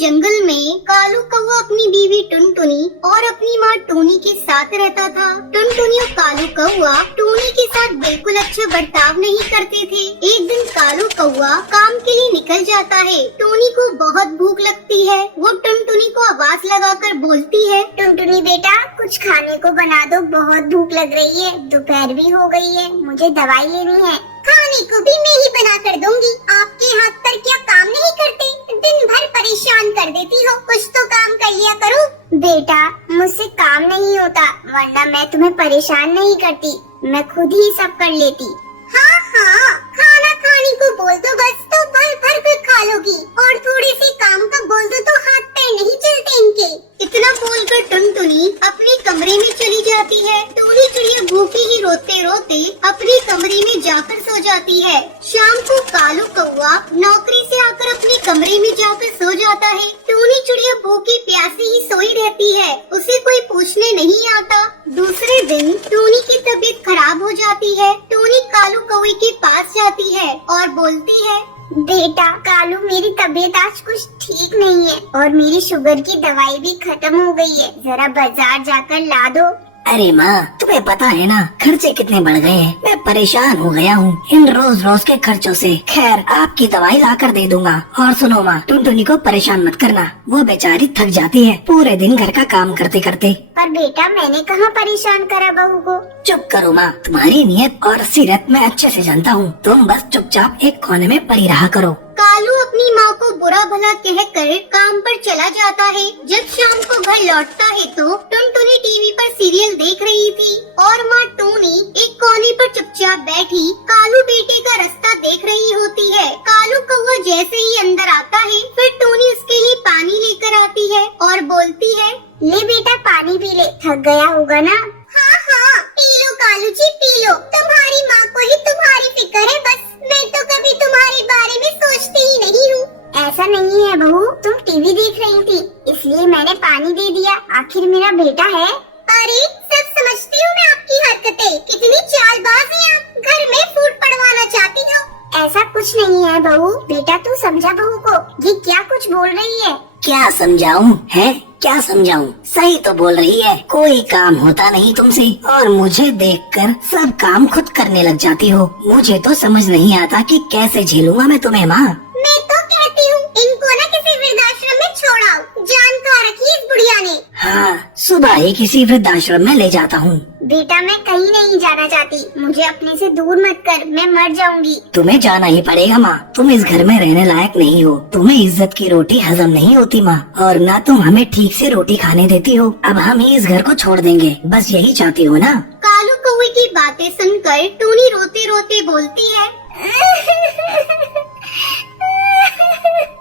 जंगल में कालू कौवा अपनी बीवी टुनटुनी और अपनी माँ टोनी के साथ रहता था। टुनटुनी और कालू कौवा टोनी के साथ बिल्कुल अच्छा बर्ताव नहीं करते थे। एक दिन कालू कौवा काम के लिए निकल जाता है। टोनी को बहुत भूख लगती है। वो टुनटुनी को आवाज लगाकर बोलती है, टुनटुनी बेटा कुछ खाने को बना दो, बहुत भूख लग रही है, दोपहर भी हो गई है, मुझे दवाई लेनी है। खाने को भी मैं ही बना कर दूंगी। आपके हाथ पर क्या काम नहीं करते? दिन भर परेशान कर देती हो, कुछ तो काम कर लिया करो। बेटा मुझसे काम नहीं होता, वरना मैं तुम्हें परेशान नहीं करती, मैं खुद ही सब कर लेती। हाँ हाँ, खाना खाने को बोल दो बस, तो भर भर कर खा लोगी। और थोड़े से काम का बोल दो तो हाथ पैर नहीं चलते इनके। इतना बोलकर टुनटुनी अपने कमरे में चली जाती है। टोनी चिड़िया भूखी ही रोते रोते अपने कमरे में जाकर सो जाती है। शाम को कालू कौवा नौकरी से आकर अपने कमरे में जाकर सो जाता है। टोनी चिड़िया भूखी प्यासी ही सोई रहती है, उसे कोई पूछने नहीं आता। दूसरे दिन टोनी की तबीयत खराब हो जाती है। टोनी कालू कौवे के पास जाती है और बोलती है, बेटा कालू मेरी तबीयत आज कुछ ठीक नहीं है और मेरी शुगर की दवाई भी खत्म हो गई है, जरा बाजार जाकर ला दो। अरे माँ, तुम्हें पता है ना खर्चे कितने बढ़ गए हैं। मैं परेशान हो गया हूँ इन रोज रोज के खर्चों से। खैर आपकी दवाई ला कर दे दूंगा। और सुनो माँ, टुनटुनी को परेशान मत करना, वो बेचारी थक जाती है पूरे दिन घर का काम करते करते। पर बेटा मैंने कहाँ परेशान करा बहू को। चुप करो माँ, तुम्हारी नीयत और सीरत मैं अच्छे से जानता हूँ। तुम बस चुपचाप एक कोने में पड़ी रहा करो। कालू अपनी माँ को बुरा भला कहकर काम पर चला जाता है। जब शाम को घर लौटता है तो टुनटुनी टीवी पर सीरियल देख रही थी और माँ टोनी एक कोने पर चुपचाप बैठी कालू बेटे का रास्ता देख रही होती है। कालू कौवा जैसे ही अंदर आता है, फिर टोनी उसके लिए पानी लेकर आती है और बोलती है, ले बेटा पानी पी ले, थक गया होगा ना। हाँ हाँ P low Kalu G P low, तुम्हारी माँ को ही तुम्हारी फिक्र है बस, मैं तो कभी तुम्हारे बारे में सोचती ही नहीं हूँ। ऐसा नहीं है बहू, तुम टीवी देख रही थी इसलिए मैंने पानी दे दिया, आखिर मेरा बेटा है। अरे सब समझती हूँ मैं आपकी हरकतें, कितनी चालबाज हैं आप, घर में फूट पड़वाना चाहती हो। ऐसा कुछ नहीं है बहू, बेटा तू समझा बहू को, ये क्या कुछ बोल रही है। क्या समझाऊं है, क्या समझाऊं? सही तो बोल रही है, कोई काम होता नहीं तुमसे और मुझे देखकर सब काम खुद करने लग जाती हो। मुझे तो समझ नहीं आता कि कैसे झेलूंगा मैं तुम्हें माँ। मैं तो कहती हूँ इनको ना किसी वृद्धाश्रम में छोड़ाओ, जान खा रखी इस बुढ़िया ने। हाँ सुबह ही किसी वृद्धाश्रम में ले जाता हूँ। बेटा मैं कहीं नहीं जाना चाहती, मुझे अपने से दूर मत कर, मैं मर जाऊंगी। तुम्हें जाना ही पड़ेगा माँ, तुम इस घर में रहने लायक नहीं हो, तुम्हें इज्जत की रोटी हजम नहीं होती माँ, और ना तुम हमें ठीक से रोटी खाने देती हो। अब हम ही इस घर को छोड़ देंगे, बस यही चाहती हो ना। कालू कौवे की बातें सुनकर टोनी रोते रोते बोलती है,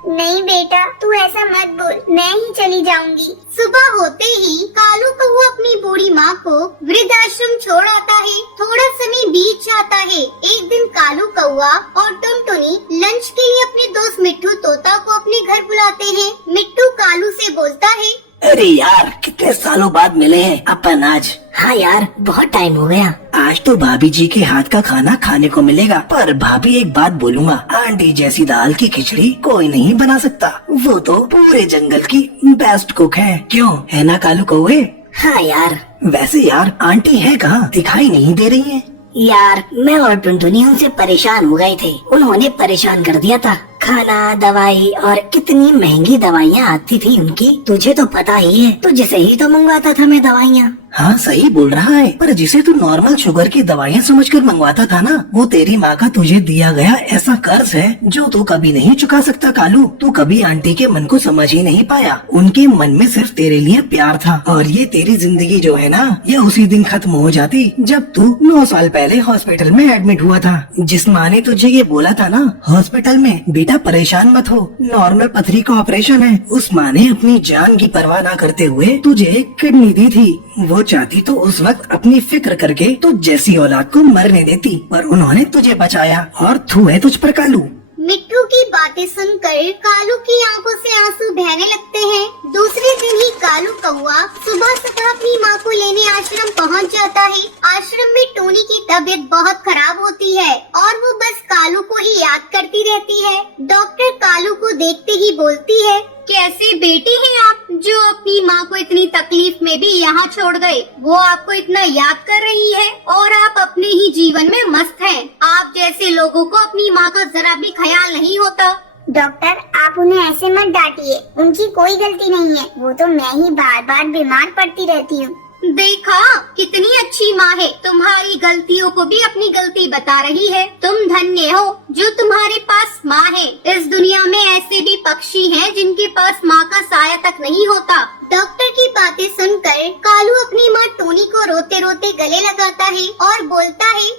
नहीं बेटा तू ऐसा मत बोल, मैं ही चली जाऊंगी। सुबह होते ही कालू कौवा अपनी बूढ़ी माँ को वृद्धाश्रम छोड़ आता है। थोड़ा समय बीत जाता है। एक दिन कालू कौवा और टुनटुनी लंच के लिए अपने दोस्त मिट्टू तोता को अपने घर बुलाते हैं। मिट्टू कालू से बोलता है, अरे यार कितने सालों बाद मिले हैं अपन आज। हाँ यार बहुत टाइम हो गया। आज तो भाभी जी के हाथ का खाना खाने को मिलेगा, पर भाभी एक बात बोलूंगा, आंटी जैसी दाल की खिचड़ी कोई नहीं बना सकता, वो तो पूरे जंगल की बेस्ट कुक है। क्यों है ना कालू कौवे? हाँ यार। वैसे यार आंटी है कहाँ, दिखाई नहीं दे रही है। यार मैं और टुनटुनी उनसे परेशान हो गए थे, उन्होंने परेशान कर दिया था। खाना दवाई और कितनी महंगी दवाइयाँ आती थी उनकी, तुझे तो पता ही है, तुझसे ही तो मंगवाता था मैं दवाइयाँ। हाँ सही बोल रहा है, पर जिसे तू नॉर्मल शुगर की दवाइयाँ समझकर मंगवाता था ना, वो तेरी माँ का तुझे दिया गया ऐसा कर्ज है जो तू कभी नहीं चुका सकता कालू। तू कभी आंटी के मन को समझ ही नहीं पाया, उनके मन में सिर्फ तेरे लिए प्यार था, और ये तेरी जिंदगी जो है ना, ये उसी दिन खत्म हो जाती जब तू 9 साल पहले हॉस्पिटल में एडमिट हुआ था। जिस माँ ने तुझे ये बोला था ना हॉस्पिटल में, बेटा परेशान मत हो, नॉर्मल पथरी का ऑपरेशन है, उस माँ ने अपनी जान की परवाह न करते हुए तुझे एक किडनी दी थी। वो चाहती तो उस वक्त अपनी फिक्र करके तुझ जैसी औलाद को मरने देती, पर उन्होंने तुझे बचाया और तू है तुझ पर कालू। मिट्टू की बातें सुनकर कालू की आंखों से आंसू बहने लगते हैं। दूसरे दिन ही कालू कौवा सुबह सुबह अपनी माँ को लेने आश्रम पहुँच जाता है। आश्रम में टोनी की तबीयत बहुत खराब होती है और वो बस कालू को ही याद करती रहती है। डॉक्टर कालू को देखते ही बोलती है, कैसी बेटे हैं आप, जो अपनी माँ को इतनी तकलीफ में भी यहाँ छोड़ गए। वो आपको इतना याद कर रही है और आप अपने ही जीवन में मस्त हैं। आप जैसे लोगों को अपनी माँ का जरा भी ख्याल नहीं होता। डॉक्टर, आप उन्हें ऐसे मत डांटिए, उनकी कोई गलती नहीं है। वो तो मैं ही बार बार बीमार पड़ती रहती हूँ। देखा कितनी अच्छी माँ है, तुम्हारी गलतियों को भी अपनी गलती बता रही है। तुम धन्य हो जो तुम्हारे पास माँ है। इस दुनिया में ऐसे भी पक्षी हैं जिनके पास माँ का साया तक नहीं होता। डॉक्टर की बातें सुनकर कालू अपनी माँ टोनी को रोते रोते गले लगाता है और बोलता है,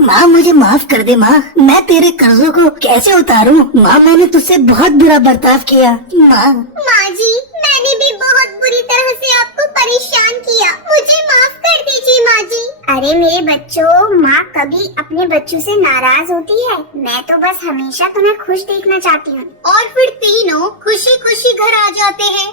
माँ मुझे माफ कर दे माँ, मैं तेरे कर्जों को कैसे उतारूं? माँ मैंने तुझसे बहुत बुरा बर्ताव किया। माँ जी, मैंने भी बहुत बुरी तरह से आपको परेशान किया, मुझे माफ कर दीजिए माँ जी। अरे मेरे बच्चों, माँ कभी अपने बच्चों से नाराज होती है? मैं तो बस हमेशा तुम्हें खुश देखना चाहती हूँ। और फिर तीनों खुशी खुशी घर आ जाते हैं।